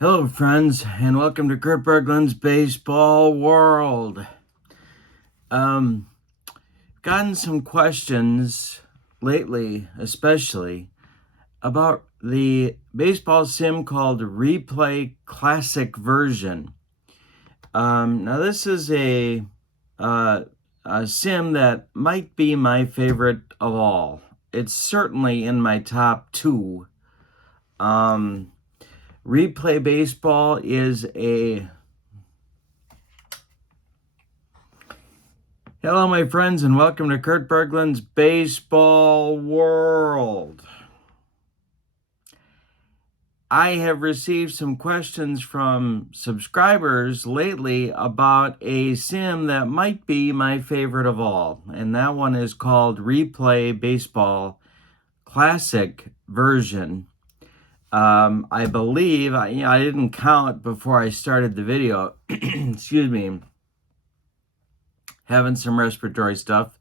Hello, friends, and welcome to Kurt Berglund's Baseball World. Gotten some questions lately, especially about the baseball sim called Replay Classic Version. Now, this is a sim that might be my favorite of all. It's certainly in my top two. Replay Baseball is a... Hello, my friends, and welcome to Kurt Berglund's Baseball World. I have received some questions from subscribers lately about a sim that might be my favorite of all, and that one is called Replay Baseball Classic Version. I believe, I didn't count before I started the video, excuse me, having some respiratory stuff.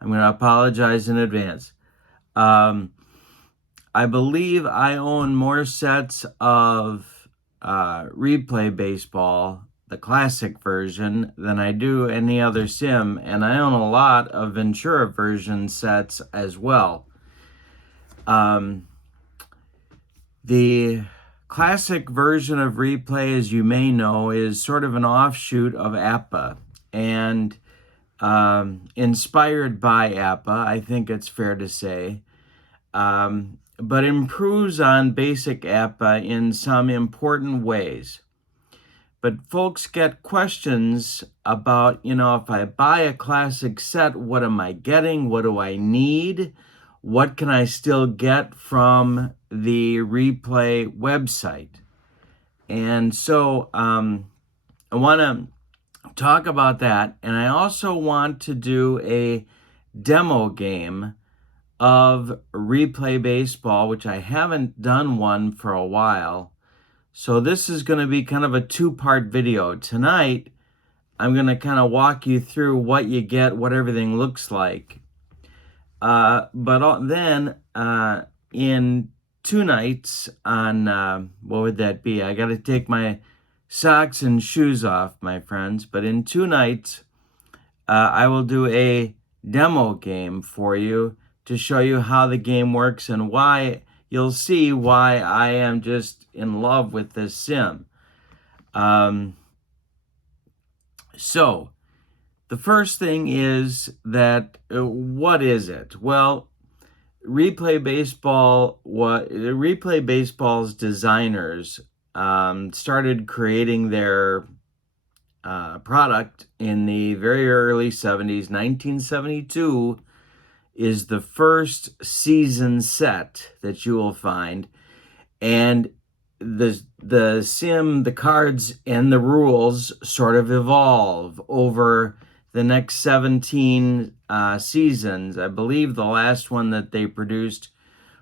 I'm going to apologize in advance. I believe I own more sets of Replay Baseball, the classic version, than I do any other sim, and I own a lot of Ventura version sets as well. The classic version of Replay, as you may know, is sort of an offshoot of APBA, and inspired by APBA, I think it's fair to say, but improves on basic APBA in some important ways. But folks get questions about, if I buy a classic set, what am I getting? What do I need? What can I still get from the Replay website? And so I want to talk about that, and I also want to do a demo game of Replay Baseball, which I haven't done one for a while. So this is going to be kind of a two-part video. Tonight, I'm going to kind of walk you through what you get, what everything looks like. But then in 2 nights on, what would that be? I got to take my socks and shoes off, my friends. But in 2 nights, I will do a demo game for you to show you how the game works and why you'll see why I am just in love with this sim. So the first thing is that what is it? Well, Replay Baseball's designers started creating their product in the very early 70s. 1972 is the first season set that you will find, and the sim, the cards, and the rules sort of evolve over the next 17 seasons. I believe the last one that they produced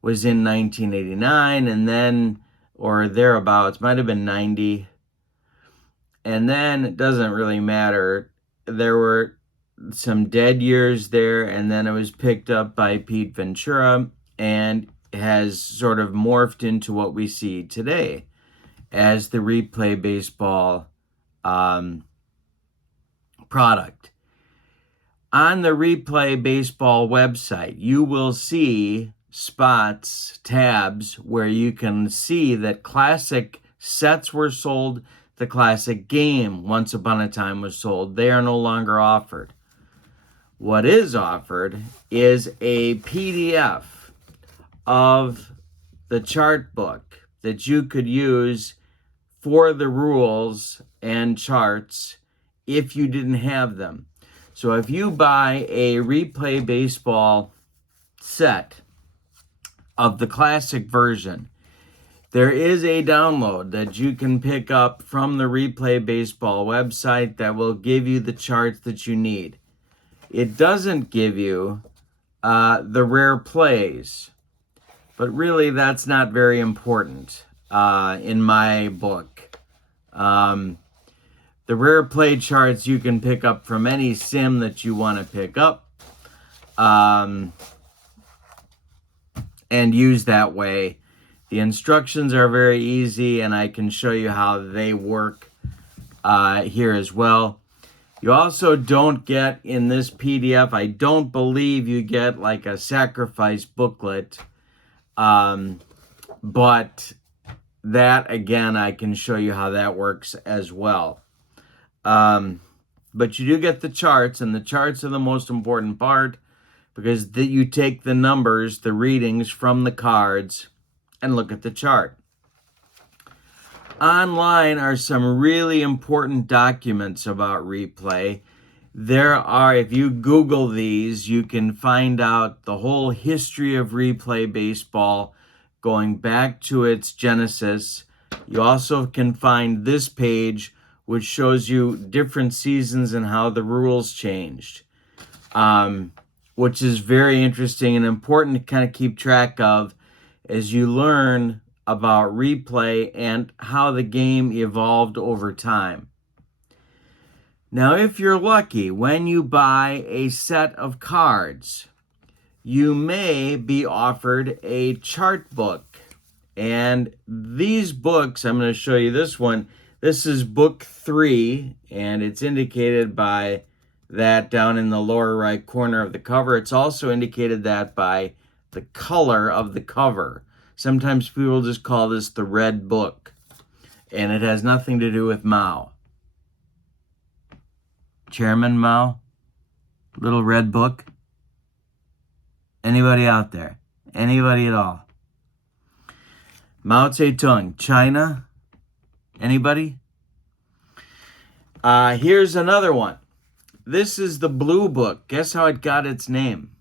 was in 1989, and then, or thereabouts, might have been 90. And then it doesn't really matter. There were some dead years there, and then it was picked up by Pete Ventura and has sort of morphed into what we see today as the Replay Baseball product. On the Replay Baseball website, you will see spots, tabs, where you can see that classic sets were sold. The classic game, once upon a time, was sold. They are no longer offered. What is offered is a PDF of the chart book that you could use for the rules and charts if you didn't have them. So if you buy a Replay Baseball set of the classic version, there is a download that you can pick up from the Replay Baseball website that will give you the charts that you need. It doesn't give you the rare plays, but really that's not very important in my book. The rare play charts you can pick up from any sim that you want to pick up and use that way. The instructions are very easy, and I can show you how they work here as well. You also don't get in this PDF, I don't believe you get like a sacrifice booklet, but that, again, I can show you how that works as well. But you do get the charts, and the charts are the most important part because you take the numbers, the readings from the cards, and look at the chart. Online are some really important documents about replay. There are, if you Google these, you can find out the whole history of replay baseball going back to its genesis. You also can find this page, which shows you different seasons and how the rules changed, which is very interesting and important to kind of keep track of as you learn about replay and how the game evolved over time. Now, if you're lucky, when you buy a set of cards, you may be offered a chart book. And these books, I'm going to show you this one. This is book 3, and it's indicated by that down in the lower right corner of the cover. It's also indicated that by the color of the cover. Sometimes people just call this the red book, and it has nothing to do with Mao. Chairman Mao, little red book. Anybody out there? Anybody at all? Mao Zedong, China? Anybody? Here's another one. This is the blue book. Guess how it got its name?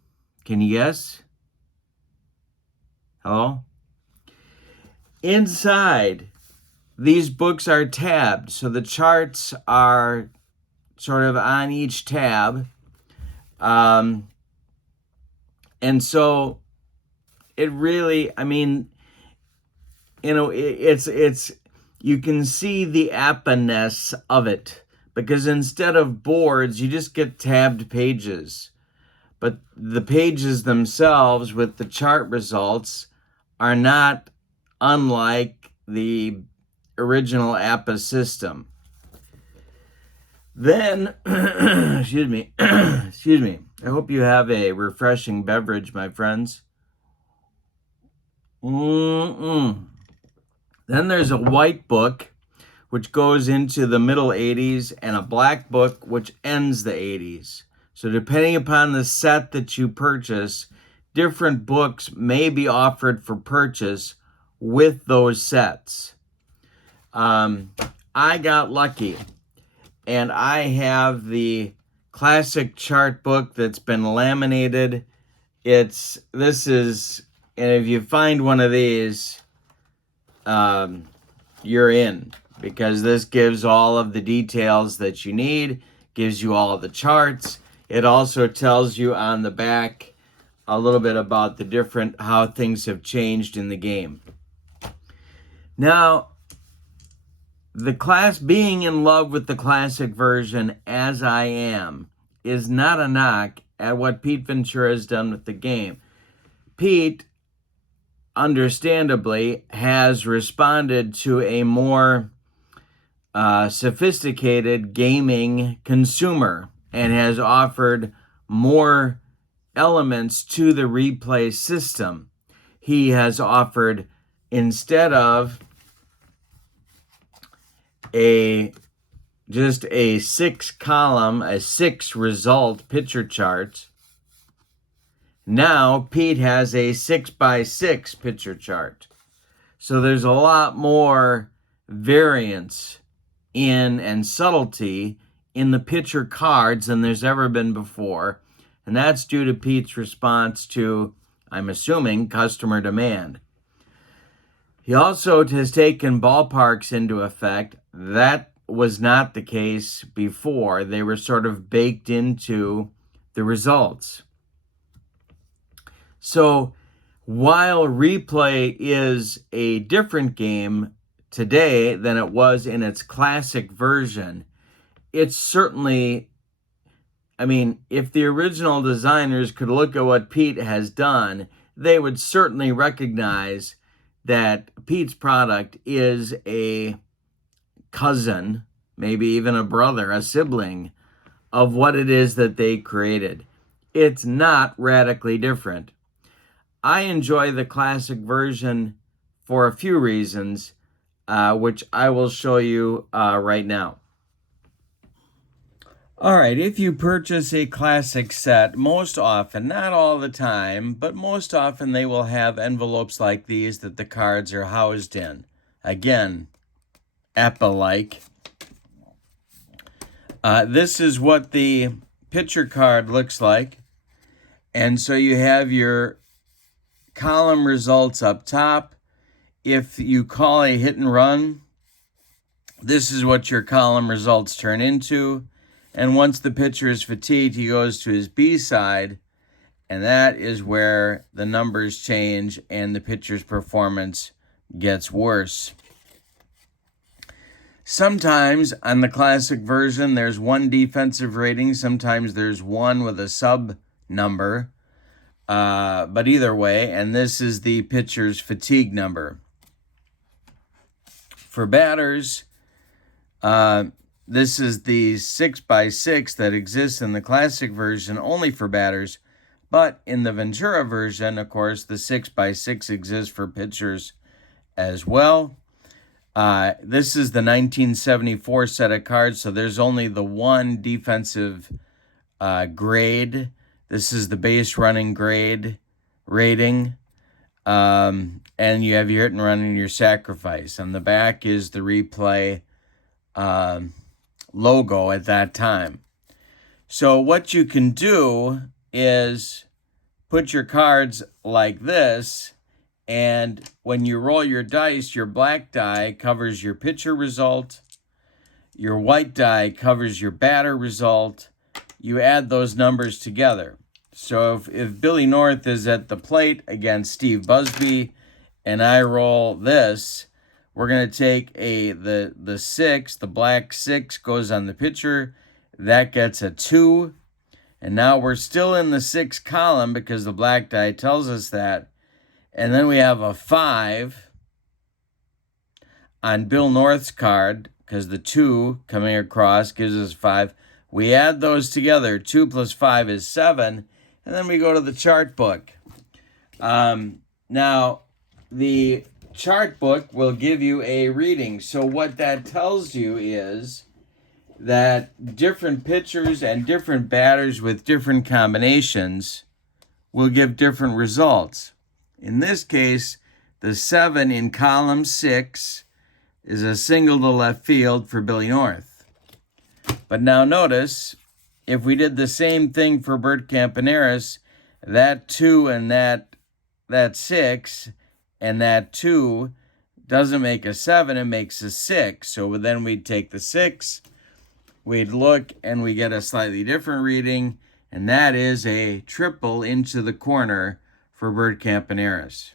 Can you guess? Hello? Inside, these books are tabbed, so the charts are sort of on each tab. And so it really, I mean, you know, it's you can see the aptness of it, because instead of boards, you just get tabbed pages. But the pages themselves with the chart results are not unlike the original APA system. Then, excuse me, I hope you have a refreshing beverage, my friends. Then there's a white book, which goes into the middle 80s, and a black book, which ends the 80s. So depending upon the set that you purchase, different books may be offered for purchase with those sets. I got lucky, and I have the classic chart book that's been laminated. And if you find one of these, you're in, because this gives all of the details that you need, gives you all of the charts. It also tells you on the back a little bit about how things have changed in the game. Now, being in love with the classic version, as I am, is not a knock at what Pete Ventura has done with the game. Pete, understandably, has responded to a more sophisticated gaming consumer and has offered more elements to the replay system. He has offered, instead of just a 6-column, a 6-result picture chart, now Pete has a 6x6 picture chart. So there's a lot more variance in and subtlety in the picture cards than there's ever been before. And that's due to Pete's response to, I'm assuming, customer demand. He also has taken ballparks into effect. That was not the case before. They were sort of baked into the results. So while replay is a different game today than it was in its classic version, it's certainly, I mean, if the original designers could look at what Pete has done, they would certainly recognize that Pete's product is a cousin, maybe even a brother, a sibling of what it is that they created. It's not radically different. I enjoy the classic version for a few reasons, which I will show you right now. All right, if you purchase a classic set, most often, not all the time, but most often they will have envelopes like these that the cards are housed in. Again, Apple-like. This is what the picture card looks like. And so you have your column results up top. If you call a hit and run, this is what your column results turn into. And once the pitcher is fatigued, he goes to his B side, and that is where the numbers change and the pitcher's performance gets worse. Sometimes on the classic version, there's one defensive rating. Sometimes there's one with a sub number. But either way, and this is the pitcher's fatigue number. For batters, this is the 6x6 that exists in the classic version only for batters. But in the Ventura version, of course, the 6x6 exists for pitchers as well. This is the 1974 set of cards, so there's only the one defensive grade. This is the base running grade rating. And you have your hit and run and your sacrifice. On the back is the replay logo at that time. So what you can do is put your cards like this, and when you roll your dice, your black die covers your pitcher result, your white die covers your batter result. You add those numbers together. So if Billy North is at the plate against Steve Busby and I roll this, we're going to take the 6, the black 6 goes on the pitcher. That gets a 2. And now we're still in the 6 column because the black die tells us that. And then we have a 5 on Bill North's card because the 2 coming across gives us 5. We add those together. 2 plus 5 is 7. And then we go to the chart book. Now, the chart book will give you a reading. So what that tells you is that different pitchers and different batters with different combinations will give different results. In this case, the 7 in column 6 is a single to left field for Billy North. But now notice, if we did the same thing for Bert Campaneris, that 2 and that 6 and that 2 doesn't make a 7, it makes a 6. So then we'd take the 6, we'd look, and we get a slightly different reading, and that is a triple into the corner for Bert Campaneris.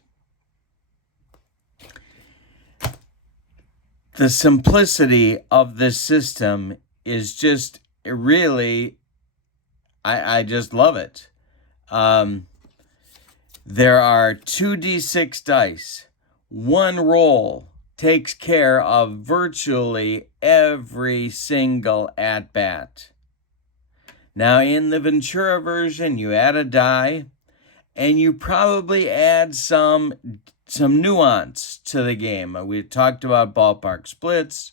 The simplicity of this system is just really, I just love it. There are 2d6 dice. One roll takes care of virtually every single at-bat. Now, in the Ventura version, you add a die, and you probably add some nuance to the game. We talked about ballpark splits,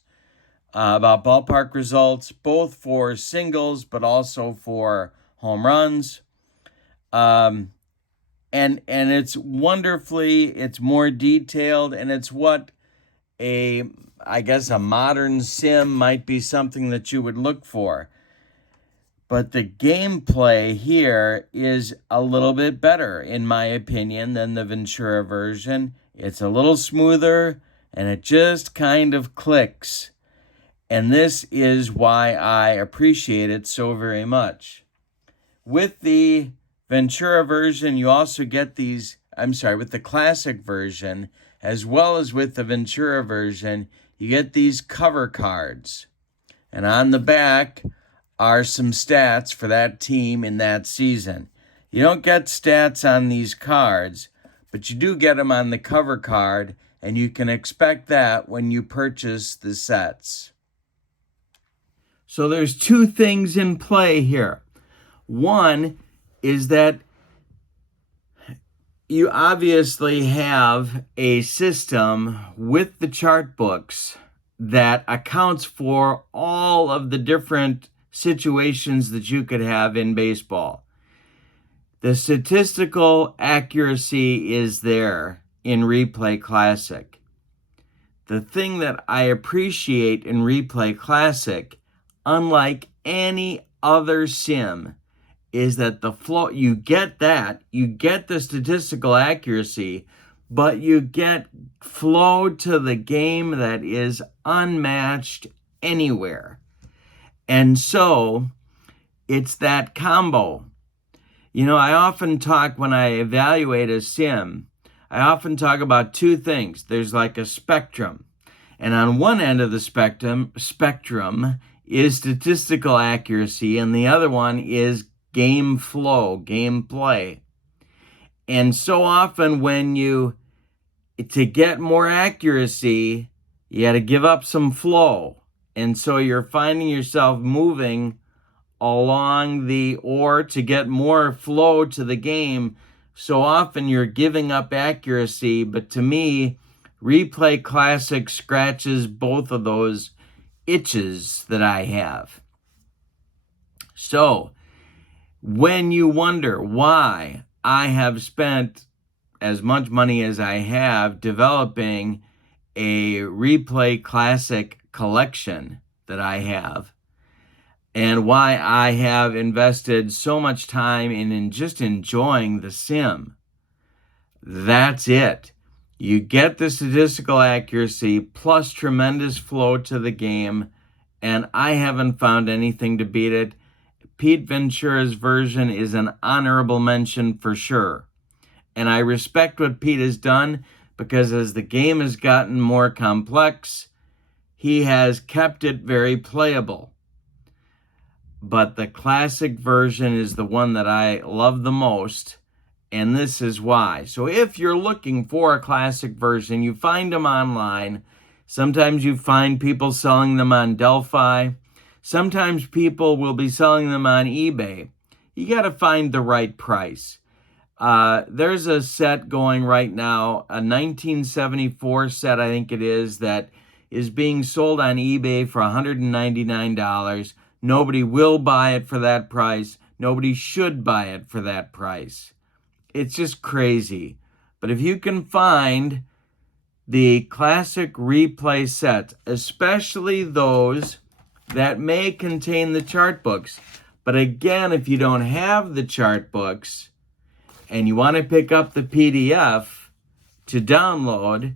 about ballpark results, both for singles, but also for home runs. And it's it's more detailed, and it's what I guess a modern sim might be something that you would look for. But the gameplay here is a little bit better, in my opinion, than the Ventura version. It's a little smoother, and it just kind of clicks. And this is why I appreciate it so very much. With the Ventura version, you also get with the classic version, as well as with the Ventura version, you get these cover cards. And on the back are some stats for that team in that season. You don't get stats on these cards, but you do get them on the cover card, And you can expect that when you purchase the sets. So there's two things in play here. One is that you obviously have a system with the chart books that accounts for all of the different situations that you could have in baseball. The statistical accuracy is there in Replay Classic. The thing that I appreciate in Replay Classic, unlike any other sim, is that the flow, you get the statistical accuracy, but you get flow to the game that is unmatched anywhere. And so it's that combo. You know, I often talk, when I evaluate a sim, I often talk about two things. There's like a spectrum. And on one end of the spectrum is statistical accuracy, and the other one is game flow, gameplay. And so often to get more accuracy, you got to give up some flow. And so you're finding yourself moving along or to get more flow to the game, so often you're giving up accuracy. But to me, Replay Classic scratches both of those itches that I have. So when you wonder why I have spent as much money as I have developing a Replay Classic collection that I have, and why I have invested so much time in just enjoying the sim, that's it. You get the statistical accuracy plus tremendous flow to the game, and I haven't found anything to beat it. Pete Ventura's version is an honorable mention for sure. And I respect what Pete has done, because as the game has gotten more complex, he has kept it very playable. But the classic version is the one that I love the most, and this is why. So if you're looking for a classic version, you find them online. Sometimes you find people selling them on Delphi. Sometimes people will be selling them on eBay. You got to find the right price. There's a set going right now, a 1974 set, I think it is, that is being sold on eBay for $199. Nobody will buy it for that price. Nobody should buy it for that price. It's just crazy. But if you can find the classic Replay sets, especially those that may contain the chart books, but again, if you don't have the chart books and you want to pick up the PDF to download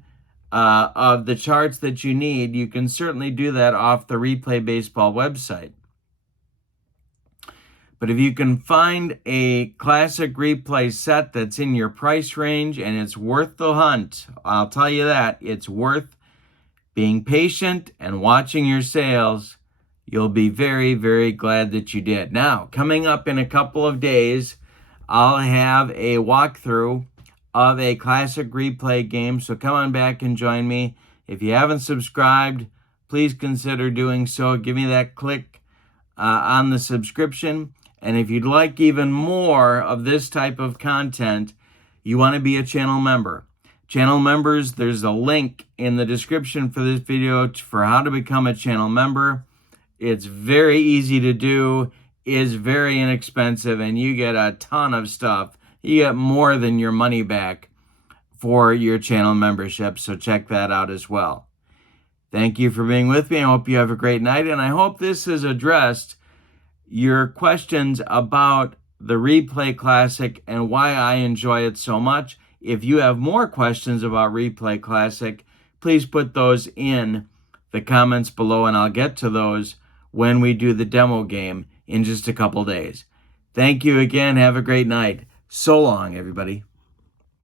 of the charts that you need, you can certainly do that off the Replay Baseball website. But if you can find a classic Replay set that's in your price range and it's worth the hunt, I'll tell you that, it's worth being patient and watching your sales. You'll be very, very glad that you did. Now, coming up in a couple of days, I'll have a walkthrough of a classic Replay game, so come on back and join me. If you haven't subscribed, please consider doing so. Give me that click on the subscription. And if you'd like even more of this type of content, you want to be a channel member. Channel members, there's a link in the description for this video for how to become a channel member. It's very easy to do, is very inexpensive, and you get a ton of stuff. You get more than your money back for your channel membership, so check that out as well. Thank you for being with me. I hope you have a great night, and I hope this has addressed your questions about the Replay Classic and why I enjoy it so much. If you have more questions about Replay Classic, please put those in the comments below, and I'll get to those when we do the demo game in just a couple days. Thank you again. Have a great night. So long, everybody.